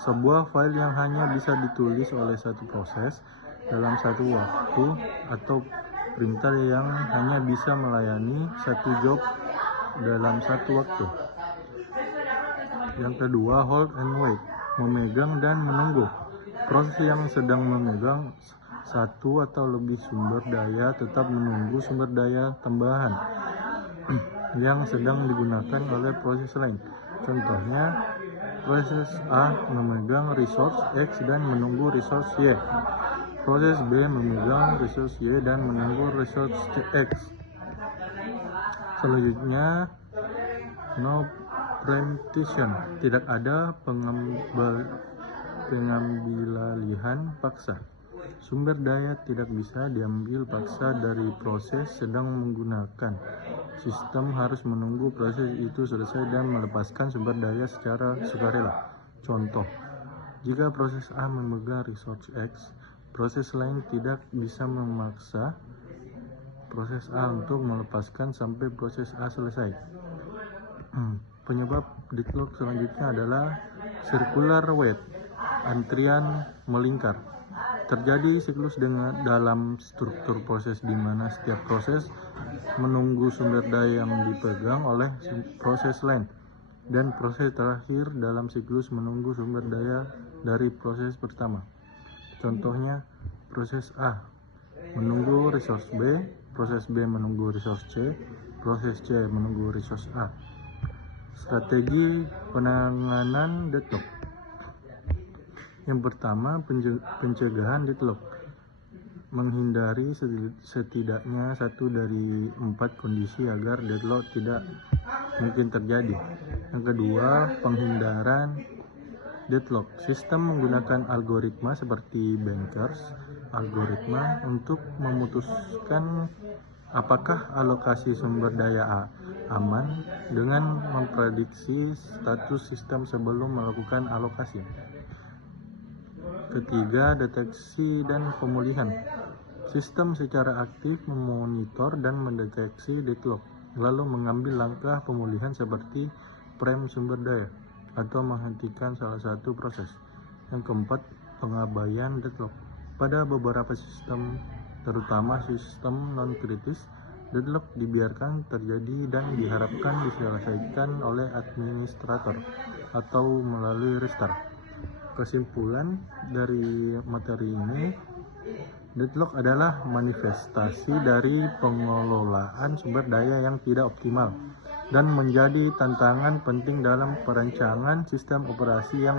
sebuah file yang hanya bisa ditulis oleh satu proses dalam satu waktu, atau printer yang hanya bisa melayani satu job dalam satu waktu. Yang kedua, hold and wait, memegang dan menunggu. Proses yang sedang memegang satu atau lebih sumber daya tetap menunggu sumber daya tambahan yang sedang digunakan oleh proses lain. Contohnya, proses A memegang resource X dan menunggu resource Y. Proses B memegang resource Y dan menunggu resource X. Selanjutnya, no preemption, tidak ada pengambilalihan paksa. Sumber daya tidak bisa diambil paksa dari proses sedang menggunakan. Sistem harus menunggu proses itu selesai dan melepaskan sumber daya secara sukarela. Contoh, jika proses A memegang resource X, proses lain tidak bisa memaksa proses A untuk melepaskan sampai proses A selesai. Penyebab deadlock selanjutnya adalah circular wait, antrian melingkar. Terjadi siklus dalam struktur proses di mana setiap proses menunggu sumber daya yang dipegang oleh proses lain, dan proses terakhir dalam siklus menunggu sumber daya dari proses pertama. Contohnya, proses A menunggu resource B, proses B menunggu resource C, proses C menunggu resource A. Strategi penanganan deadlock. Yang pertama, pencegahan deadlock. Menghindari setidaknya satu dari 4 kondisi agar deadlock tidak mungkin terjadi. Yang kedua, penghindaran deadlock. Sistem menggunakan algoritma seperti Bankers algoritma untuk memutuskan apakah alokasi sumber daya aman dengan memprediksi status sistem sebelum melakukan alokasi. Ketiga, deteksi dan pemulihan. Sistem secara aktif memonitor dan mendeteksi deadlock, lalu mengambil langkah pemulihan seperti prem sumber daya atau menghentikan salah satu proses. Yang keempat, pengabaian deadlock. Pada beberapa sistem, terutama sistem non-kritis, deadlock dibiarkan terjadi dan diharapkan diselesaikan oleh administrator atau melalui restart. Kesimpulan dari materi ini, deadlock adalah manifestasi dari pengelolaan sumber daya yang tidak optimal dan menjadi tantangan penting dalam perancangan sistem operasi yang